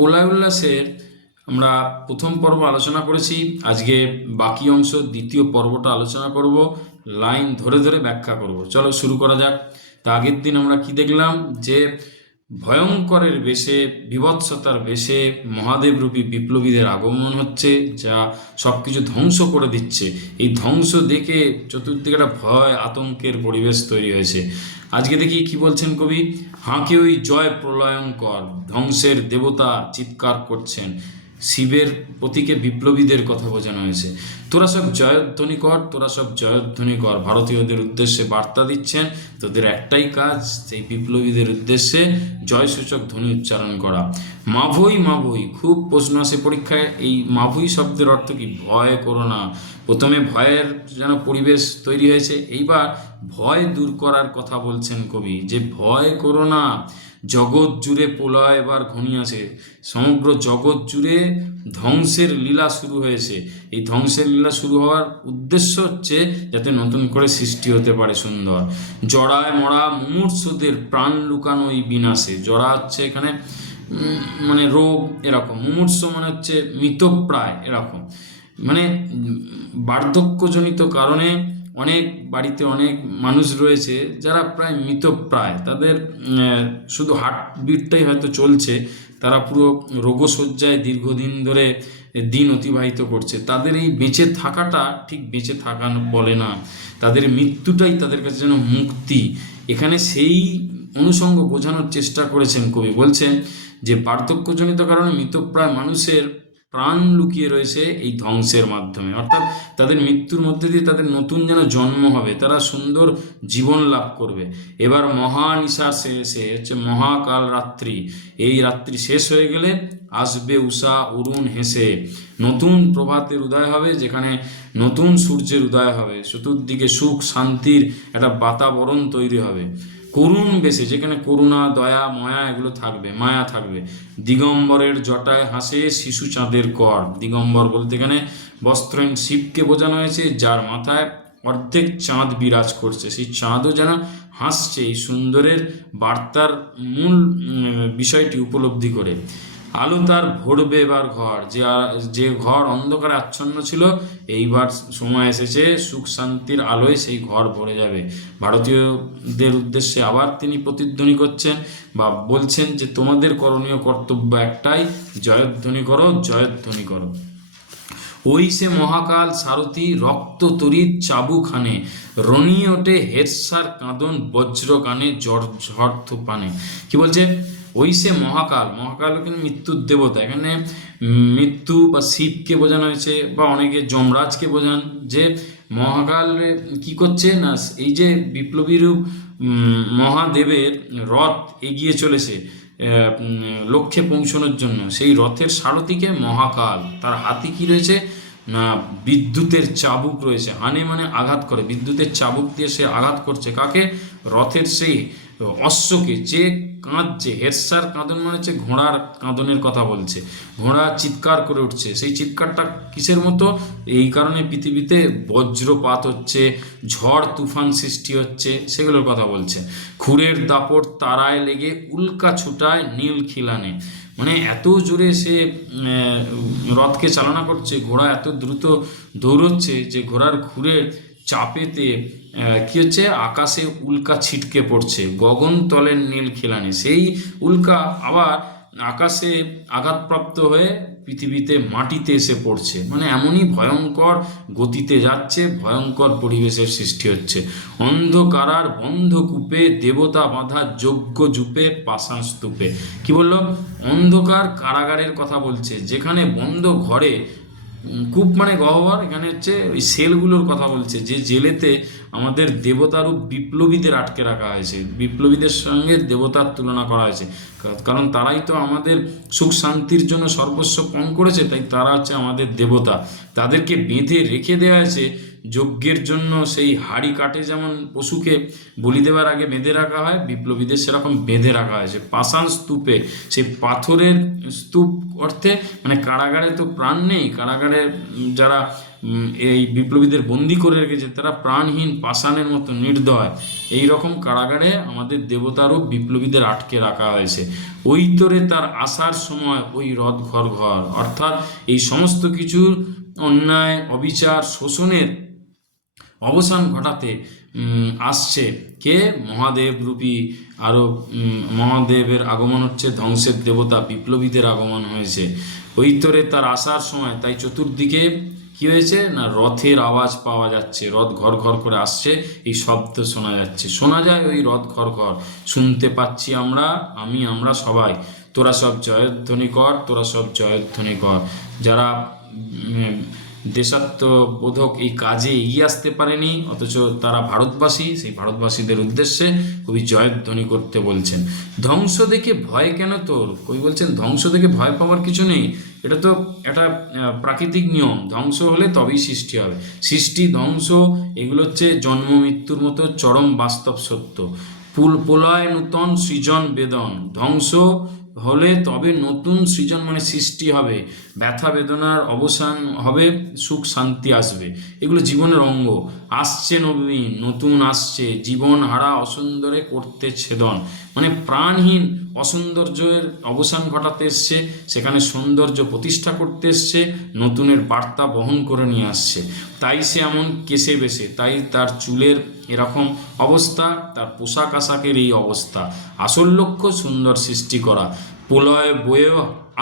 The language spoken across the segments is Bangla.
প্রলয় উল্লাসের আমরা প্রথম পর্ব আলোচনা করেছি। আজকে বাকি অংশ দ্বিতীয় পর্বটা আলোচনা করব, লাইন ধরে ধরে ব্যাখ্যা করব। চলো শুরু করা যাক। তা আগের দিন আমরা কি দেখলাম, যে ভয়ঙ্করের বেশে, বিভৎসতার বেশে মহাদেবরূপী বিপ্লবীদের আগমন হচ্ছে, যা সব কিছু ধ্বংস করে দিচ্ছে। এই ধ্বংস দেখে চতুর্দিকে একটা ভয় আতঙ্কের পরিবেশ তৈরি হয়েছে। আজকে দেখি কি বলছেন কবি। হাঁকে ওই জয় প্রলয়ঙ্কর, ধ্বংসের দেবতা চিৎকার করছেন। শিবের প্রতীকে বিপ্লবীদের কথা বোঝানো হয়েছে। তোরা সব জয়ধ্বনি কর, তোরা সব জয়ধ্বনি কর। ভারতীয়দের উদ্দেশ্যে বার্তা দিচ্ছেন, তোদের একটাই কাজ, সেই বিপ্লবীদের উদ্দেশ্যে জয়সূচক ধ্বনি উচ্চারণ করা। মাভৈ মাভৈ, খুব প্রশ্ন আসে পরীক্ষায়, এই মাভৈ শব্দের অর্থ কি? ভয় করো না। প্রথমে ভয়ের যেন পরিবেশ তৈরি হয়েছে, এইবার ভয় দূর করার কথা বলছেন কবি, যে ভয় করো না। জগৎ জুড়ে প্রলয় এবার ঘনিয়েছে, সমগ্র জগৎ জুড়ে ধ্বংসের লীলা শুরু হয়েছে। এই ধ্বংসের লীলা শুরু হওয়ার উদ্দেশ্য হচ্ছে যাতে নতুন করে সৃষ্টি হতে পারে সুন্দর। জড়ায় মরা মুমূর্ষুদের প্রাণ লুকানো এই বিনাশে। জড়া হচ্ছে এখানে মানে রোগ, এরকম। মুমূর্ষ মানে হচ্ছে মৃতপ্রায়, এরকম মানে বার্ধক্যজনিত কারণে অনেক বাড়িতে অনেক মানুষ রয়েছে যারা প্রায় মৃতপ্রায়, তাদের শুধু হার্টবিটটাই হয়তো চলছে, তারা পুরো রোগশয্যায় দীর্ঘদিন ধরে দিন অতিবাহিত করছে। তাদের এই বেঁচে থাকাটা ঠিক বেঁচে থাকা বলে না, তাদের মৃত্যুটাই তাদের কাছে যেন মুক্তি। এখানে সেই অনুষঙ্গ বোঝানোর চেষ্টা করেছেন কবি। বলছেন যে বার্ধক্যজনিত কারণে মৃতপ্রায় মানুষের প্রাণ লুকিয়ে রয়েছে এই ধ্বংসের মাধ্যমে, অর্থাৎ তাদের মৃত্যুর মধ্যে দিয়ে তাদের নতুন যেন জন্ম হবে, তারা সুন্দর জীবন লাভ করবে। এবার মহানিশা শেষে হচ্ছে মহাকাল রাত্রি, এই রাত্রি শেষ হয়ে গেলে আসবে উষা অরুণ হেসে। নতুন প্রভাতের উদয় হবে, যেখানে নতুন সূর্যের উদয় হবে, চতুর্দিকে সুখ শান্তির একটা বাতাবরণ তৈরি হবে। করুণ বেশে, যেখানে করুণা দয়া মায়া এগুলো থাকবে, মায়া থাকবে। দিগম্বরের জটায় হাসে শিশু চাঁদের কর। দিগম্বর বলতে এখানে বস্ত্রহীন শিবকে বোঝানো হয়েছে, যার মাথায় অর্ধেক চাঁদ বিরাজ করছে। সেই চাঁদও যেন হাসছে এই সুন্দরের বার্তার মূল বিষয়টি উপলব্ধি করে। আলো তার ভরবে এবার ঘর, যে ঘর অন্ধকারে আচ্ছন্ন ছিল, এইবার সময় এসেছে সুখ শান্তির আলোয় সেই ঘর ভরে যাবে। ভারতীয়দের উদ্দেশ্যে আবার তিনি প্রতিধ্বনি করছেন বা বলছেন যে তোমাদের করণীয় কর্তব্য একটাই, জয়ধ্বনি করো, জয়ধ্বনি করো। ওই সে মহাকাল সারথি রক্ত তরিত চাবুখানে, রনি ওঠে হেরসার কাঁদন বজ্র গানে ঝড় তুফানে। কি বলছে? ওই সে মহাকাল, মহাকাল কিন্তু মৃত্যুর দেবতা। এখানে মৃত্যু বা শিবকে বোঝানো হয়েছে, বা অনেকে যমরাজকে বোঝান। যে মহাকাল কি করছে না, এই যে বিপ্লবী রূপ মহাদেবের রথ এগিয়ে চলেছে লক্ষ্যে পৌঁছানোর জন্য, সেই রথের সারথিকে মহাকাল, তার হাতে কি রয়েছে না, বিদ্যুতের চাবুক রয়েছে। হানে মানে আঘাত করে, বিদ্যুতের চাবুক দিয়ে সে আঘাত করছে কাকে? রথের সেই অশ্বকে, যে কাঁদছে। হেরসার কাঁদন মানে হচ্ছে ঘোড়ার কাঁদনের কথা বলছে। ঘোড়া চিৎকার করে উঠছে, সেই চিৎকারটা কিসের মতো? এই কারণে পৃথিবীতে বজ্রপাত হচ্ছে, ঝড় তুফান সৃষ্টি হচ্ছে, সেগুলোর কথা বলছে। খুরের দাপট তারায় লেগে উল্কা ছুটায় নীল খিলানে, মানে এত জোরে সে রথকে চালনা করছে, ঘোড়া এত দ্রুত দৌড়চ্ছে যে ঘোড়ার খুরের চাপেতে কি হচ্ছে, আকাশে উল্কা ছিটকে পড়ছে, গগন তলের নীল খিলানে। সেই উল্কা আবার আকাশে আঘাতপ্রাপ্ত হয়ে পৃথিবীতে মাটিতে এসে পড়ছে। মানে এমনই ভয়ঙ্কর গতিতে যাচ্ছে, ভয়ঙ্কর পরিবেশের সৃষ্টি হচ্ছে। অন্ধকারার বন্ধ কূপে দেবতা বাঁধা যজ্ঞ জুপে পাষাণ স্তূপে। কি বললো? অন্ধকার কারাগারের কথা বলছে, যেখানে বন্ধ ঘরে, কূপ মানে গহ্বর, এখানে হচ্ছে ওই সেলগুলোর কথা বলছে, যে জেলেতে আমাদের দেবতারূপ বিপ্লবীদের আটকে রাখা হয়েছে। বিপ্লবীদের সঙ্গে দেবতার তুলনা করা হয়েছে, কারণ তারাই তো আমাদের সুখ শান্তির জন্য সর্বস্ব পণ করেছে, তাই তারা হচ্ছে আমাদের দেবতা। তাদেরকে বেঁধে রেখে দেওয়া হয়েছে যজ্ঞের জন্য। সেই হাড়ি কাটে যেমন পশুকে বলি দেওয়ার আগে বেঁধে রাখা হয়, বিপ্লবীদের সেরকম বেঁধে রাখা হয়েছে পাষাণ স্তূপে। সেই পাথরের স্তূপ অর্থে মানে কারাগারে তো প্রাণ নেই, কারাগারে যারা এই বিপ্লবীদের বন্দি করে রেখেছে, তারা প্রাণহীন পাষাণের মতো নির্দয়। এই রকম কারাগারে আমাদের দেবতারও বিপ্লবীদের আটকে রাখা হয়েছে। ওই তোরে তার আসার সময় ওই রথ ঘর ঘর, অর্থাৎ এই সমস্ত কিছুর অন্যায়, অবিচার, শোষণের অবসান ঘটাতে আসছে কে? মহাদেব রূপী আরও মহাদেবের আগমন হচ্ছে, ধ্বংসের দেবতা বিপ্লবীদের আগমন হয়েছে ওই তোরে তার আসার সময়। তাই চতুর্দিকে কি হয়েছে না, রথের আওয়াজ পাওয়া যাচ্ছে, রথ ঘর ঘর করে আসছে, এই শব্দ শোনা যাচ্ছে, শোনা যায় ওই রথ ঘর ঘর, শুনতে পাচ্ছি আমরা সবাই। তোরা সব জয়ধ্বনি কর, তোরা সব জয়ধ্বনি কর। যারা দেশাত্মবোধক এই কাজে এগিয়ে আসতে পারেনি, অথচ তারা ভারতবাসী, সেই ভারতবাসীদের উদ্দেশ্যে কবি জয়ধ্বনি করতে বলছেন। ধ্বংস দেখে ভয় কেন তোর? কবি বলছেন ধ্বংস দেখে ভয় পাওয়ার কিছু নেই, এটা তো একটা প্রাকৃতিক নিয়ম। ধ্বংস হলে তবেই সৃষ্টি হবে। সৃষ্টি, ধ্বংস এগুলো হচ্ছে জন্ম মৃত্যুর মতো চরম বাস্তব সত্য। প্রলয় নূতন সৃজন বেদন, ধ্বংস হলে তবে নতুন সৃজন মানে সৃষ্টি হবে, ব্যথা বেদনার অবসান হবে, সুখ শান্তি আসবে। এগুলো জীবনের অঙ্গ। আসছে নবীন, নতুন আসছে, জীবন হারা অসুন্দরে করতে ছেদন, মানে প্রাণহীন অসৌন্দর্যের অবসান ঘটাতে এসছে, সেখানে সৌন্দর্য প্রতিষ্ঠা করতে এসছে, নতুনের বার্তা বহন করে নিয়ে আসছে। তাই সে এমন কেসে বেশে, তাই তার চুলের এরকম অবস্থা, তার পোশাক আশাকের এই অবস্থা। আসল লক্ষ্য সুন্দর সৃষ্টি করা। প্রলয় বয়ে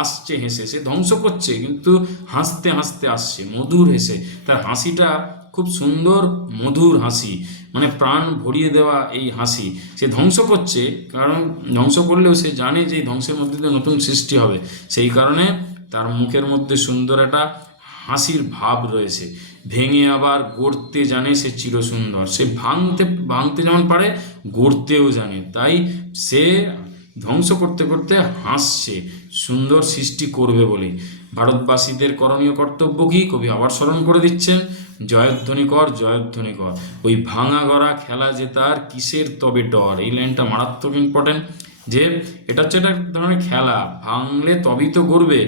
আসছে হেসে, সে ধ্বংস করছে কিন্তু হাসতে হাসতে আসছে, মধুর হেসে। তার হাসিটা খুব সুন্দর, মধুর হাসি, মানে প্রাণ ভরিয়ে দেওয়া এই হাসি। সে ধ্বংস করছে, কারণ ধ্বংস করলেও সে জানে যে ধ্বংসের মধ্যে দিয়ে নতুন সৃষ্টি হবে, সেই কারণে তার মুখের মধ্যে সুন্দর একটা হাসির ভাব রয়েছে। ভেঙে আবার গড়তে জানে সে চিরসুন্দর, সে ভাঙতে যেমন পারে, গড়তেও জানে। তাই সে ধ্বংস করতে করতে হাসছে, সুন্দর সৃষ্টি করবে বলেই। ভারতবাসীদের করণীয় কর্তব্য কি? কবি আবার স্মরণ করে দিচ্ছেন, জয়ধ্বনি কর, জয়ধ্বনি কর। ওই ভাঙা গড়া খেলা যে তার কিসের তবে ডর। এই লাইনটা মারাত্মক ইম্পর্টেন্ট, যে এটা হচ্ছে একটা ধরনের খেলা, ভাঙলে তবেই তো গড়বে।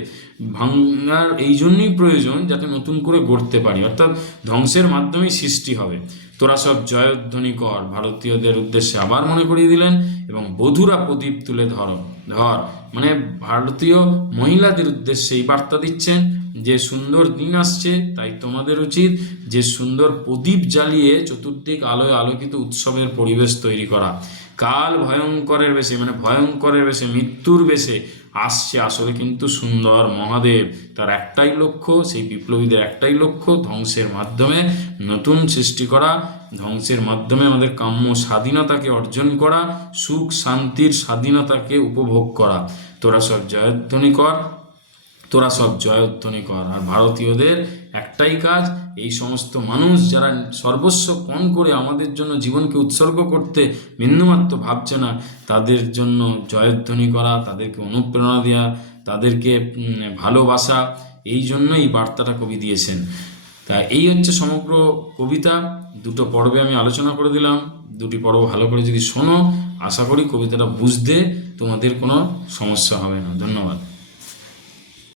ভাঙার এই জন্যই প্রয়োজন যাতে নতুন করে গড়তে পারি, অর্থাৎ ধ্বংসের মাধ্যমেই সৃষ্টি হবে। তোরা সব জয়ধ্বনি কর, ভারতীয়দের উদ্দেশ্যে আবার মনে করিয়ে দিলেন। এবং বধুরা প্রদীপ তুলে ধর, মানে ভারতীয় মহিলাদের উদ্দেশ্যে এই বার্তা দিচ্ছেন যে সুন্দর দিন আসছে, তাই তোমাদের উচিত যে সুন্দর প্রদীপ জ্বালিয়ে চতুর্দিক আলোয় আলোকিত উৎসবের পরিবেশ তৈরি করা। কাল ভয়ঙ্করের বেশে, মানে ভয়ঙ্করের বেশে, মৃত্যুর বেশে আসছে আসলে কিন্তু সুন্দর মহাদেব। তার একটাই লক্ষ্য, সেই বিপ্লবীদের একটাই লক্ষ্য, ধ্বংসের মাধ্যমে নতুন সৃষ্টি করা, ধ্বংসের মাধ্যমে আমাদের কাম্য স্বাধীনতাকে অর্জন করা, সুখ শান্তির স্বাধীনতাকে উপভোগ করা। তোরা সব জয়ধ্বনি কর, তোরা সব জয়ধ্বনি কর। আর ভারতীয়দের একটাই কাজ, এই সমস্ত মানুষ যারা সর্বস্ব পণ করে আমাদের জন্য জীবনকে উৎসর্গ করতে বিন্দুমাত্র ভাবছে না, তাদের জন্য জয়ধ্বনি করা, তাদেরকে অনুপ্রেরণা দেওয়া, তাদেরকে ভালোবাসা। এই জন্য এই বার্তাটা কবি দিয়েছেন। তা এই হচ্ছে সমগ্র কবিতা। দুটো পর্বে আমি আলোচনা করে দিলাম, দুটি পর্ব ভালো করে যদি শোনো, আশা করি কবিতাটা বুঝতে তোমাদের কোনো সমস্যা হবে না। ধন্যবাদ।